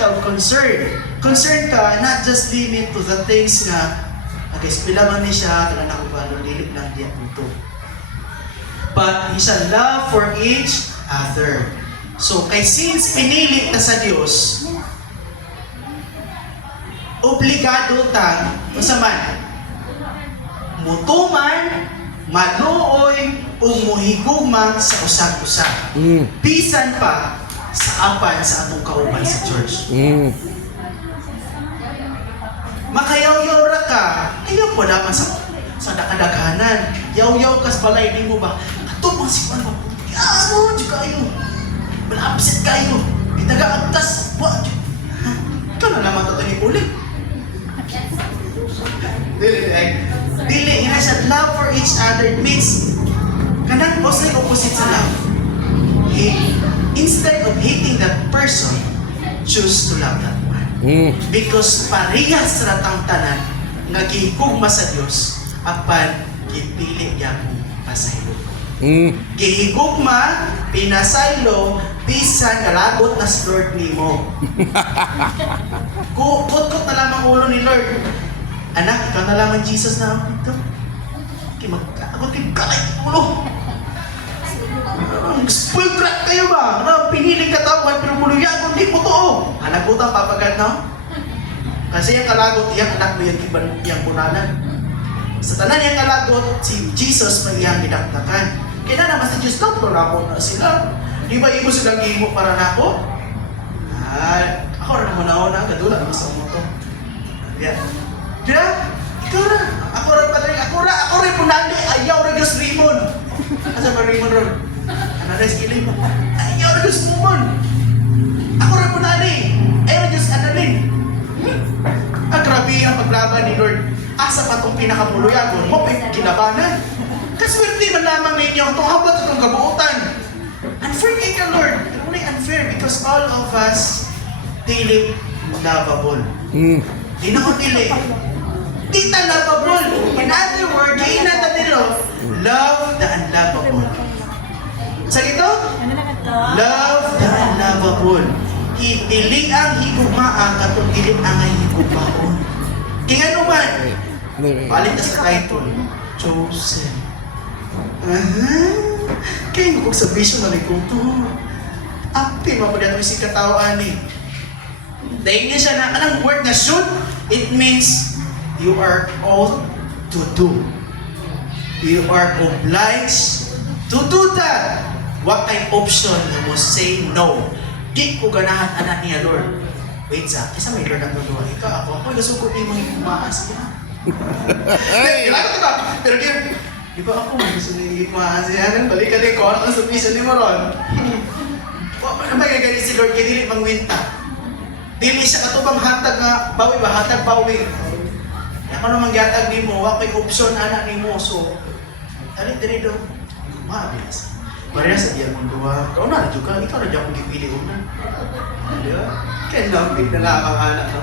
state of concern. Concern ka, not just limit to the things nga, nag-espila man ni siya, kaya nakubalo, lilit lang diya ito. But is a love for each other. So, kay since pinili na sa Diyos, obligado tang, masaman, mutuman, maluoy, umuhigugma sa usag-usag. Bisan pa sa apan sa atong kauban sa church. Makayaw-yaw ra ka, ayaw po naman sa nakadaghanan. Yaw-yaw kas balay di mo ba? Katupang si Juan ba? Yaw, di kayo. Malapsit kayo. Itaga-agtas. Ikaw na naman ito ni ulit. Dili, yun siya, love for each other means kanang opposite sa love. Instead of hating that person, choose to love that one. Because parehas sa ratang tanan nga gihigugma sa Dios apan gipili niya kung pasaylo. Gihigugma, pinasaylo, bisan kalagot na si Lord nimo. Kukot-kot na lamang ulo ni Lord. Anak, ikaw na lamang Jesus na ako dito. Ako kalay ulo. Spoil track kayo ba? Piniling katawan pero muluyan hindi mo to. Hanagutan papagad na. Kasi yung kalagot, yung anak mo yung punanan. Sa tanan yung kalagot, si Jesus may iyang dinaktakan. Kaya na naman si Diyos, nagpurako na sila. Di ba imo silang imo para na ako? Ako rin naman na kadula naman sa mo to. Yeah. Diba? Ikaw na. Ako rin punali. Ayaw na Diyos Rimon. Asa ba Rimon ron? Ano na iskilin mo? Ayaw na Diyos Rimon. Ako rin punali. Ayaw na Diyos Analin. Grabe ang paglaban ni Lord. Asa pa itong pinakamuluyagon mo, kinabanan. Kaswerte man lamang ninyo itong habot itong kabuutan. Unfair kay ka, Lord. Pero muna unfair because all of us daily lovable. Di na ko dili. Di ta lovable. In other words, di na ta dilo. Love the unlovable. Sa ito? Love the unlovable. Ipili ang higumaan katong dili ang higumaon. Kaya naman, balik na sa title, chosen. Kaya mo kong sabihin na rin to. Api, mapalit mo si katawaan eh. Dahil niya siya na, anong word na should? It means you are ought to do. You are obliged to do that. What kind option na mo say no? Di ko ganahan anak niya, Lord. Wait sa, isa may Lord ang tutuwa. Ikaw, ako nasugot niya mga umaas niya. Kailangan ko ba? Pero di ba ako gusto niya umaas niya? Balikan niya ko, ano ka submission ni mo ron? Ano ba gagawin si Lord? Kaya dili mangwinta. Dili siya katubang hatag nga, bawi ba? Hatag bawi. Ako naman gatag ni mo, wak may option anak ni mo. So, dali daw. Kumabiyas. Pareha sa diyan mong duwa. Ikaw na juga, ikaw na diyan kong gipili una. Diba? Kaya lambig na lang ang anak, no?